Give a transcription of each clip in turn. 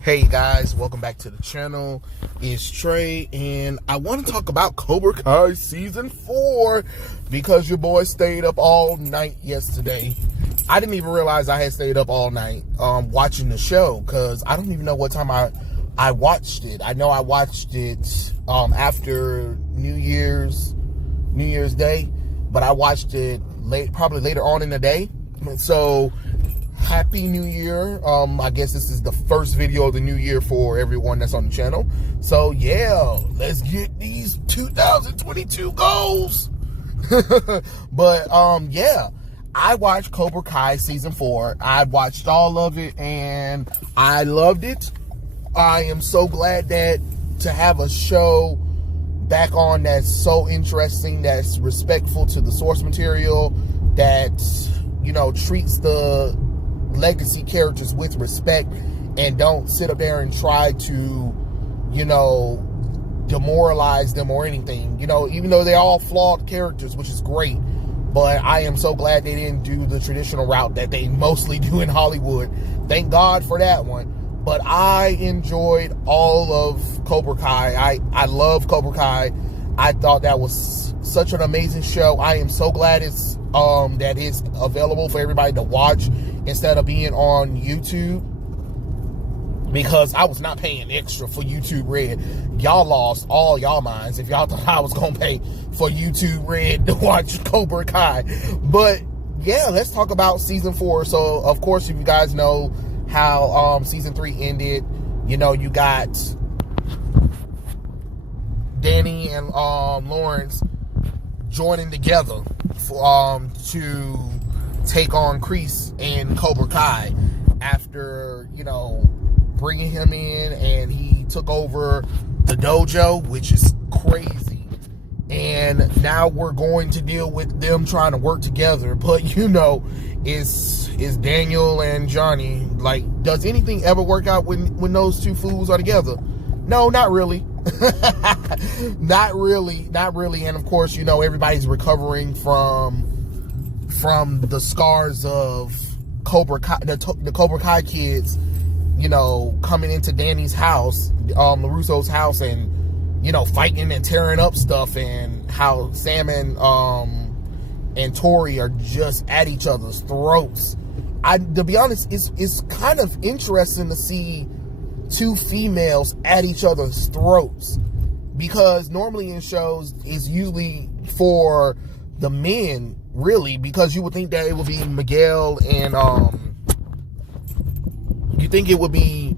Hey guys, welcome back to the channel. It's Trey, and I want to talk about Cobra Kai Season 4 because your boy stayed up all night yesterday. I didn't even realize I had stayed up all night watching the show because I don't even know what time I watched it. I know I watched it after New Year's Day, but I watched it probably later on in the day. So Happy New Year. I guess this is the first video of the new year for everyone that's on the channel. So yeah, let's get these 2022 goals. But yeah, I watched Cobra Kai Season 4. I watched all of it and I loved it. I am so glad that to have a show back on that's so interesting, that's respectful to the source material, that, you know, treats the legacy characters with respect and don't sit up there and try to, you know, demoralize them or anything. You know, even though they're all flawed characters, which is great, but I am so glad they didn't do the traditional route that they mostly do in Hollywood. Thank God for that one. But I enjoyed all of Cobra Kai. I love Cobra Kai. I thought that was such an amazing show. I am so glad that it's available for everybody to watch instead of being on YouTube, because I was not paying extra for YouTube Red. Y'all lost all y'all minds if y'all thought I was gonna pay for YouTube Red to watch Cobra Kai. But yeah, let's talk about Season 4. So of course, if you guys know how Season 3 ended, you know, you got Danny and Lawrence joining together to take on Kreese and Cobra Kai after, you know, bringing him in, and he took over the dojo, which is crazy. And now we're going to deal with them trying to work together. But, you know, is Daniel and Johnny, like, does anything ever work out when those two fools are together? No, not really. not really. And of course, you know, everybody's recovering from the scars of Cobra Kai, the Cobra Kai kids, you know, coming into Danny's house, LaRusso's house, and, you know, fighting and tearing up stuff, and how Sam and Tori are just at each other's throats. To be honest, it's kind of interesting to see two females at each other's throats, because normally in shows it's usually for the men, really, because you would think that it would be Miguel and you think it would be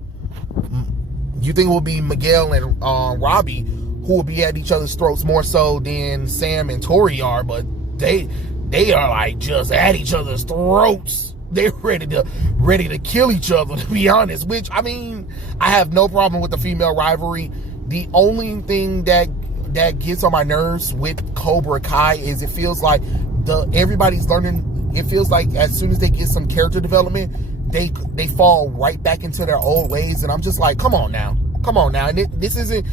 Miguel and Robbie who would be at each other's throats more so than Sam and Tori are, but they are like just at each other's throats. They're ready to kill each other, to be honest, which, I mean, I have no problem with the female rivalry. The only thing that gets on my nerves with Cobra Kai is it feels like everybody's learning. It feels like as soon as they get some character development, they fall right back into their old ways, and I'm just like, come on now. And this isn't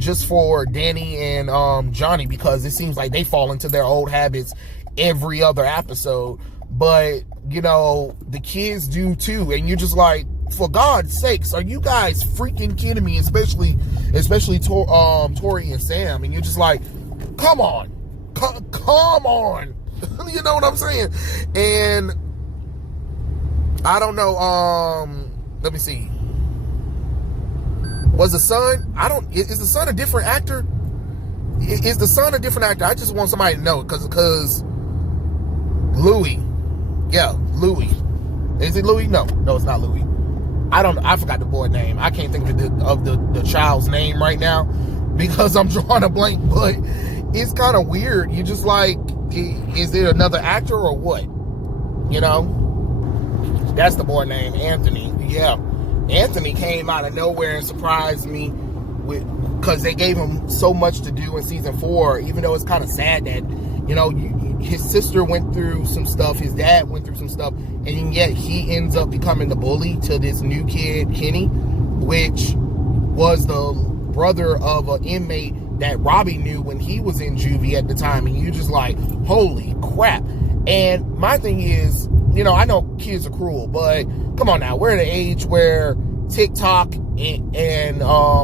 just for Danny and Johnny, because it seems like they fall into their old habits every other episode. But, you know, the kids do too, and you're just like, for God's sakes, are you guys freaking kidding me? Especially Tori and Sam, and you're just like, come on. You know what I'm saying? And I don't know. Let me see. Was the son? Is the son a different actor? Is the son a different actor? I just want somebody to know, because Louis. Yeah, Louis. Is it Louis? No, it's not Louis. I forgot the boy name. I can't think of the child's name right now because I'm drawing a blank, but it's kind of weird. You just like, is it another actor or what? You know? That's the boy name, Anthony. Yeah. Anthony came out of nowhere and surprised me because they gave him so much to do in Season 4, even though it's kind of sad that, you know, his sister went through some stuff, his dad went through some stuff, and yet he ends up becoming the bully to this new kid, Kenny, which was the brother of an inmate that Robbie knew when he was in juvie at the time. And you're just like, holy crap. And my thing is, you know, I know kids are cruel, but come on now, we're at an age where TikTok and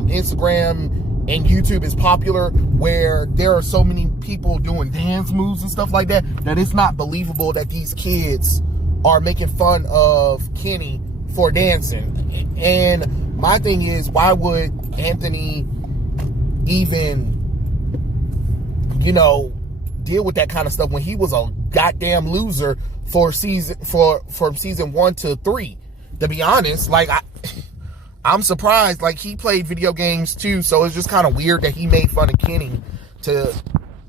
Instagram and YouTube is popular, where there are so many people doing dance moves and stuff like that, that it's not believable that these kids are making fun of Kenny for dancing. And my thing is, why would Anthony even, deal with that kind of stuff when he was a goddamn loser from season 1 to 3? To be honest, like, I'm surprised. Like, he played video games too, so it's just kind of weird that he made fun of Kenny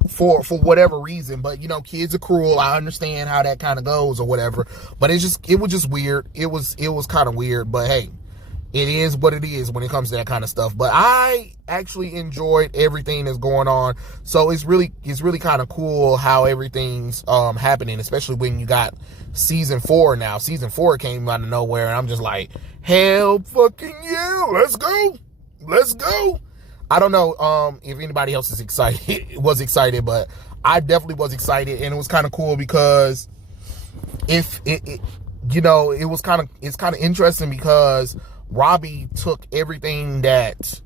for whatever reason. But kids are cruel. I understand how that kind of goes or whatever. But it was just weird. It was kind of weird. But hey, it is what it is when it comes to that kind of stuff. But I actually enjoyed everything that's going on. So it's really kind of cool how everything's happening, especially when you got season 4 now. Season 4 came out of nowhere, and I'm just like, hell fucking yeah, let's go. I don't know if anybody else is was excited, but I definitely was excited, and it was kind of cool because it's kind of interesting because Robbie took everything that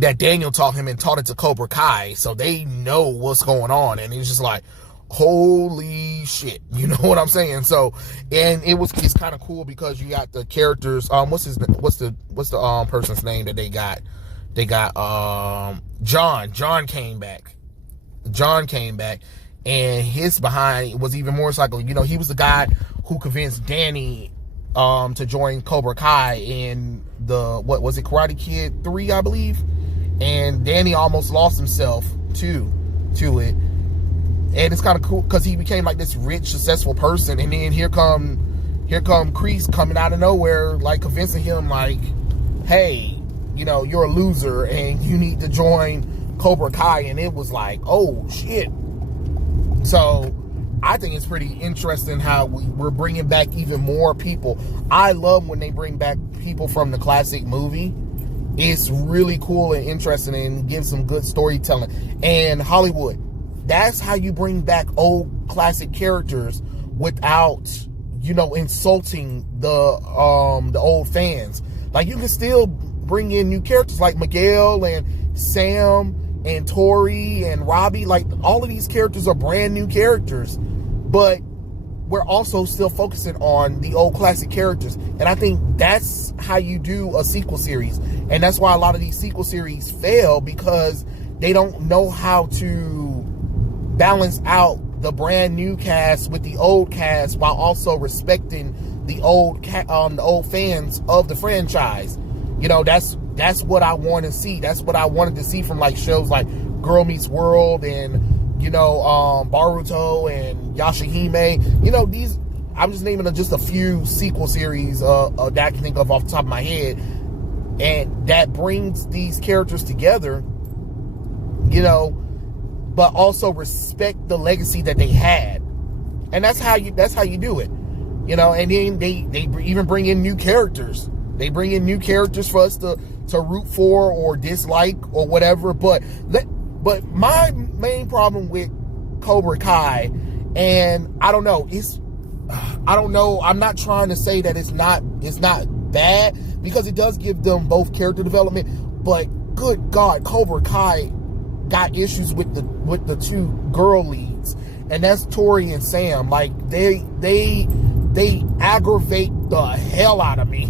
that Daniel taught him and taught it to Cobra Kai, so they know what's going on, and it's just like, holy shit, you know what I'm saying? So, and it's kind of cool because you got the characters. What's the person's name that they got? They got John. John came back, and his behind was even more cycle. He was the guy who convinced Danny to join Cobra Kai in the, what was it, Karate Kid 3, I believe, and Danny almost lost himself to it. And it's kind of cool because he became like this rich, successful person, and then here come Kreese coming out of nowhere, like convincing him, like, hey, you're a loser and you need to join Cobra Kai. And it was like, oh shit. So I think it's pretty interesting how we're bringing back even more people. I love when they bring back people from the classic movie. It's really cool and interesting and gives some good storytelling. And Hollywood, that's how you bring back old classic characters without, insulting the old fans. Like, you can still bring in new characters like Miguel and Sam and Tori and Robbie. Like, all of these characters are brand new characters, but we're also still focusing on the old classic characters. And I think that's how you do a sequel series. And that's why a lot of these sequel series fail, because they don't know how to balance out the brand new cast with the old cast while also respecting the old fans of the franchise. That's what I want to see. That's what I wanted to see from like shows like Girl Meets World and Baruto and Yashahime. These, I'm just naming just a few sequel series that I can think of off the top of my head, and that brings these characters together, but also respect the legacy that they had. And that's how you do it. And then they even bring in new characters. They bring in new characters for us to root for or dislike or whatever. But my main problem with Cobra Kai, and I don't know, I'm not trying to say that it's not bad, because it does give them both character development, but good God, Cobra Kai got issues with the two girl leads, and that's Tori and Sam. Like, they aggravate the hell out of me.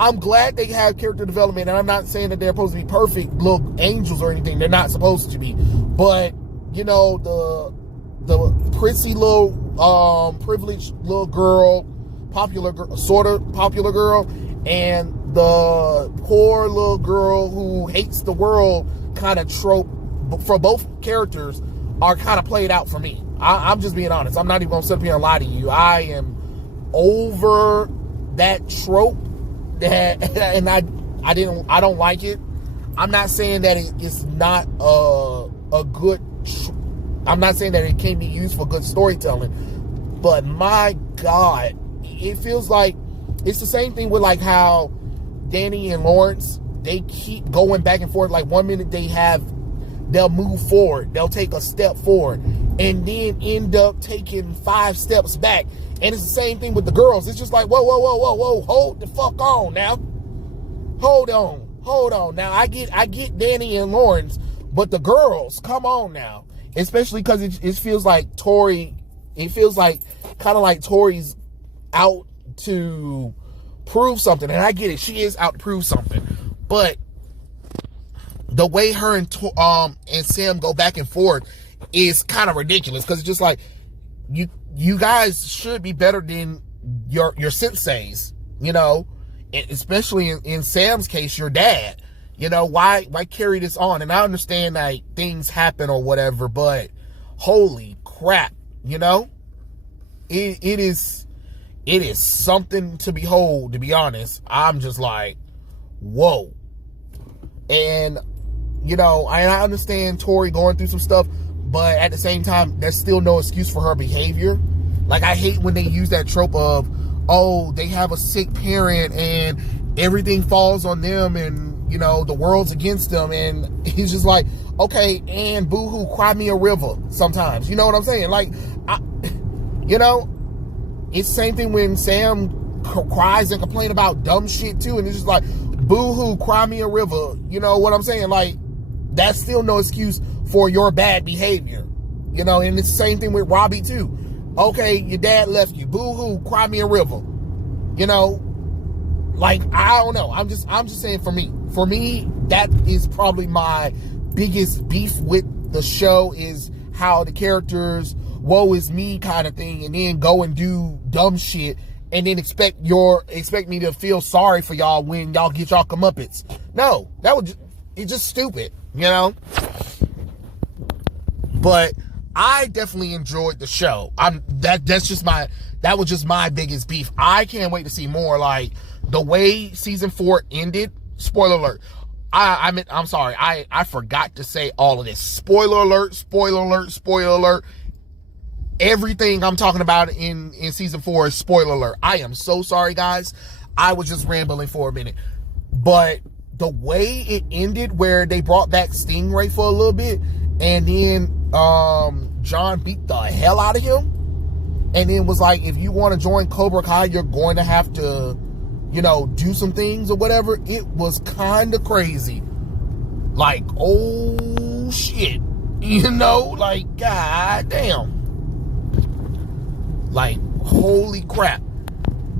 I'm glad they have character development, and I'm not saying that they're supposed to be perfect little angels or anything. They're not supposed to be. But, the prissy little, privileged little girl, sort of popular girl, and the poor little girl who hates the world kind of trope for both characters are kind of played out for me. I'm just being honest. I'm not even going to sit up here and lie to you. I am over that trope, and I don't like it. I'm not saying that it's not a good. I'm not saying that it can't be used for good storytelling, but my God, it feels like it's the same thing with like how Danny and Lawrence, they keep going back and forth. Like, one minute they have they'll move forward. They'll take a step forward and then end up taking 5 steps back. And it's the same thing with the girls. It's just like, whoa, whoa, whoa, whoa, whoa, hold the fuck on now. Hold on. Now, I get Danny and Lawrence, but the girls, come on now. Especially because it feels like Tori, it feels like kind of like Tori's out to prove something. And I get it. She is out to prove something. But the way her and Sam go back and forth is kind of ridiculous, because it's just like, you guys should be better than your senseis, you know, especially in Sam's case, your dad. You know, why carry this on? And I understand that things happen or whatever, but holy crap, you know, it is something to behold, to be honest. I'm just like, whoa. And, you know, I understand Tori going through some stuff, but at the same time, there's still no excuse for her behavior. Like, I hate when they use that trope of, oh, they have a sick parent and everything falls on them and, you know, the world's against them. And he's just like, okay, and boo-hoo, cry me a river sometimes. You know what I'm saying? Like, you know, it's the same thing when Sam cries and complains about dumb shit too. And it's just like, boo-hoo, cry me a river. You know what I'm saying? Like, that's still no excuse for your bad behavior. You know, and it's the same thing with Robbie too. Okay, your dad left you. Boo-hoo, cry me a river. You know, like, I don't know. I'm just saying, for me, that is probably my biggest beef with the show, is how the characters, woe is me kind of thing, and then go and do dumb shit and then expect me to feel sorry for y'all when y'all get y'all comeuppance. No, it's just stupid, you know? But I definitely enjoyed the show. That was just my biggest beef. I can't wait to see more. Like, the way season 4 ended, spoiler alert. I'm sorry, I forgot to say all of this. Spoiler alert, spoiler alert, spoiler alert. Everything I'm talking about in season 4 is spoiler alert. I am so sorry, guys. I was just rambling for a minute. But the way it ended, where they brought back Stingray for a little bit, and then John beat the hell out of him, and then was like, if you want to join Cobra Kai, you're going to have to, you know, do some things or whatever. It was kind of crazy. Like, oh shit, you know, like, god damn, like, holy crap.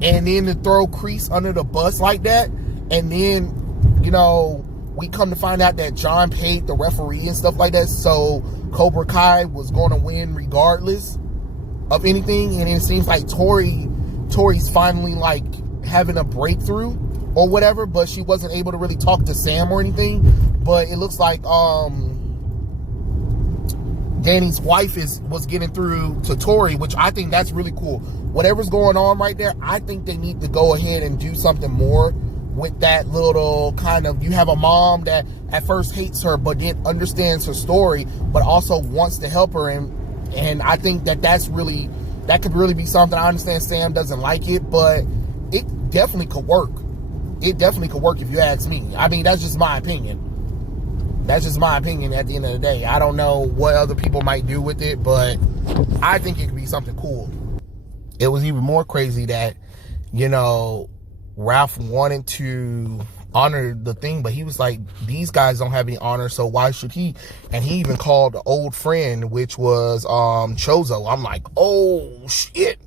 And then to throw Kreese under the bus like that, and then, you know, we come to find out that John paid the referee and stuff like that, so Cobra Kai was going to win regardless of anything. And it seems like Tori's finally, like, having a breakthrough or whatever, but she wasn't able to really talk to Sam or anything. But it looks like Danny's wife was getting through to Tori, which I think that's really cool. Whatever's going on right there, I think they need to go ahead and do something more with that little kind of, you have a mom that at first hates her, but then understands her story, but also wants to help her. And I think that could really be something. I understand Sam doesn't like it, but it definitely could work. It definitely could work, if you ask me. I mean, that's just my opinion. That's just my opinion at the end of the day. I don't know what other people might do with it, but I think it could be something cool. It was even more crazy that, you know, Ralph wanted to honor the thing, but he was like, these guys don't have any honor, so why should he? And he even called an old friend, which was Chozo. I'm like, oh shit.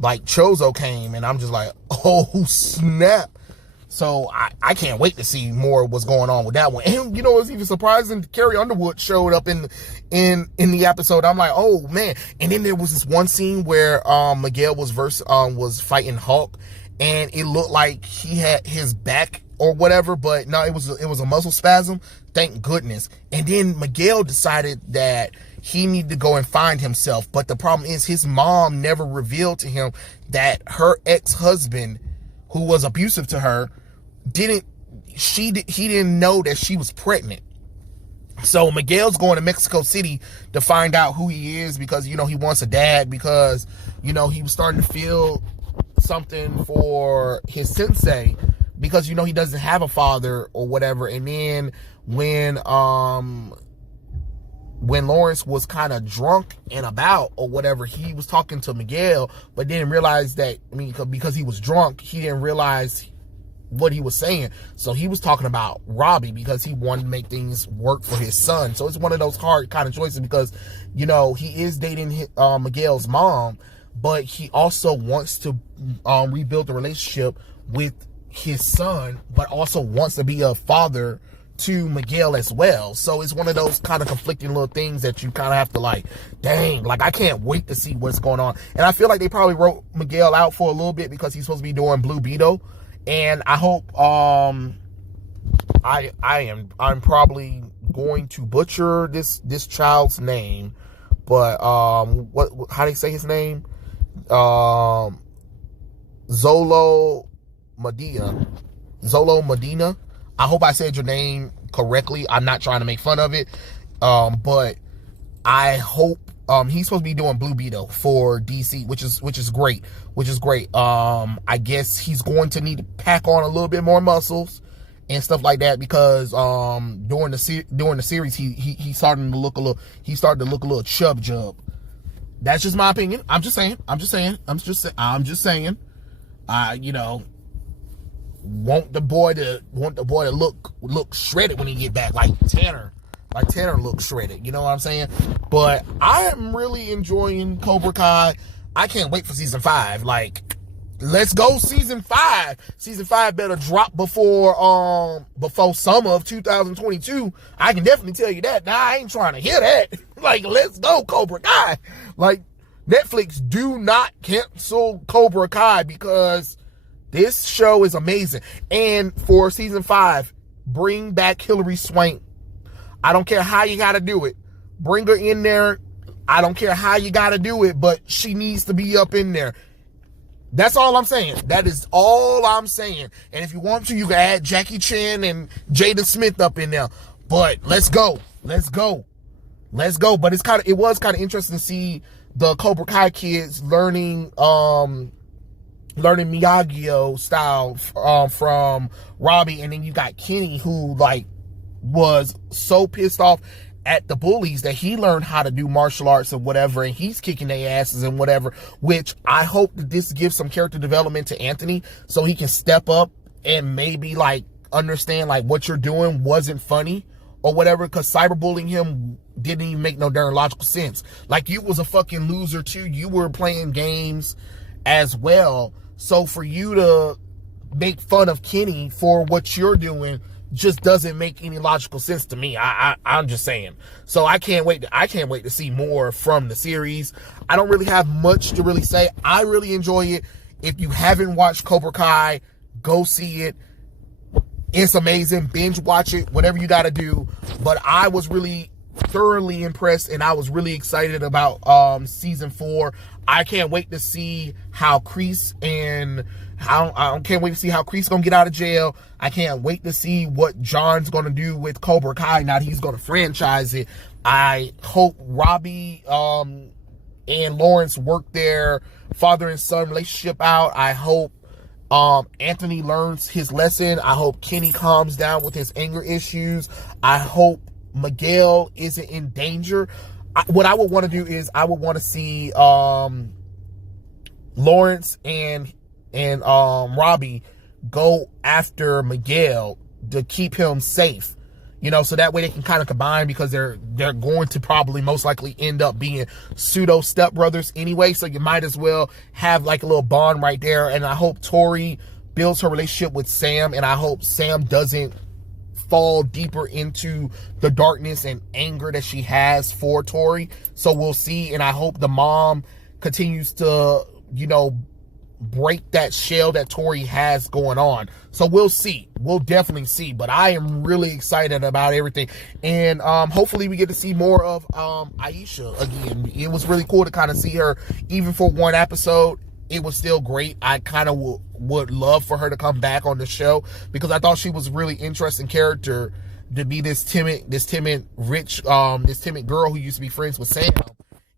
Like, Chozo came, and I'm just like, oh snap. So I can't wait to see more of what's going on with that one. And you know, it's even surprising Carrie Underwood showed up in the episode. I'm like, oh man. And then there was this one scene where Miguel was fighting Hulk, and it looked like he had his back or whatever, but no, it was a muscle spasm. Thank goodness. And then Miguel decided that he needed to go and find himself. But the problem is, his mom never revealed to him that her ex-husband, who was abusive to her, he didn't know that she was pregnant. So Miguel's going to Mexico City to find out who he is, because, you know, he wants a dad, because, you know, he was starting to feel something for his sensei, because, you know, he doesn't have a father or whatever. And then when when Lawrence was kind of drunk and about or whatever, he was talking to Miguel, but didn't realize that, I mean, because he was drunk, he didn't realize what he was saying. So he was talking about Robbie because he wanted to make things work for his son. So it's one of those hard kind of choices because, you know, he is dating Miguel's mom, but he also wants to rebuild the relationship with his son, but also wants to be a father to Miguel as well. So it's one of those kind of conflicting little things that you kind of have to like, dang, like I can't wait to see what's going on. And I feel like they probably wrote Miguel out for a little bit because he's supposed to be doing Blue Beetle. And I hope I'm probably going to butcher this child's name, but how do you say his name? Zolo Medina. I hope I said your name correctly. I'm not trying to make fun of it, but I hope he's supposed to be doing Blue Beetle for DC, which is great. I guess he's going to need to pack on a little bit more muscles and stuff like that because during the series he started to look a little chub. That's just my opinion. I'm just saying. You know, want the boy to look shredded when he get back, like Tanner looks shredded. You know what I'm saying? But I am really enjoying Cobra Kai. I can't wait for season 5. Like, let's go season 5. Season 5 better drop before summer of 2022. I can definitely tell you that. Now I ain't trying to hear that. Like, let's go Cobra Kai. Like, Netflix, do not cancel Cobra Kai because this show is amazing. And for season 5, bring back Hilary Swank. I don't care how you got to do it. Bring her in there. I don't care how you got to do it, but she needs to be up in there. That's all I'm saying. That is all I'm saying. And if you want to, you can add Jackie Chan and Jada Smith up in there. But let's go. But it was kind of interesting to see the Cobra Kai kids learning Miyagi style from Robbie, and then you got Kenny, who like was so pissed off at the bullies that he learned how to do martial arts and whatever, and he's kicking their asses and whatever, which I hope that this gives some character development to Anthony so he can step up and maybe like understand like what you're doing wasn't funny or whatever, because cyberbullying him didn't even make no darn logical sense. Like, you was a fucking loser too. You were playing games as well. So for you to make fun of Kenny for what you're doing just doesn't make any logical sense to me. I'm just saying. So I can't wait to see more from the series. I don't really have much to really say. I really enjoy it. If you haven't watched Cobra Kai, go see it. It's amazing. Binge watch it, whatever you got to do. But I was really thoroughly impressed, and I was really excited about season 4. I can't wait to see how Kreese and I can't wait to see how Kreese gonna get out of jail. I can't wait to see what John's gonna do with Cobra Kai. Now that he's gonna franchise it. I hope Robbie and Lawrence work their father and son relationship out. I hope Anthony learns his lesson. I hope Kenny calms down with his anger issues. I hope Miguel isn't in danger. What I would want to do is I would want to see Lawrence and Robbie go after Miguel to keep him safe, you know, so that way they can kind of combine, because they're going to probably most likely end up being pseudo stepbrothers anyway, so you might as well have like a little bond right there. And I hope Tori builds her relationship with Sam, and I hope Sam doesn't fall deeper into the darkness and anger that she has for Tori. So we'll see. And I hope the mom continues to, you know, break that shell that Tori has going on. So we'll see. We'll definitely see. But I am really excited about everything. And hopefully we get to see more of Aisha again. It was really cool to kind of see her, even for one episode. It was still great. I kind of would love for her to come back on the show, because I thought she was a really interesting character to be this timid girl who used to be friends with Sam,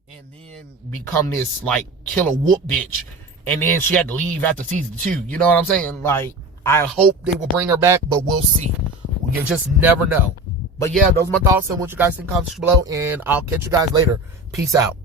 and then become this like killer whoop bitch, and then she had to leave after season 2. You know what I'm saying? Like, I hope they will bring her back, but we'll see. You just never know. But yeah, those are my thoughts on what you guys think. Comments below, and I'll catch you guys later. Peace out.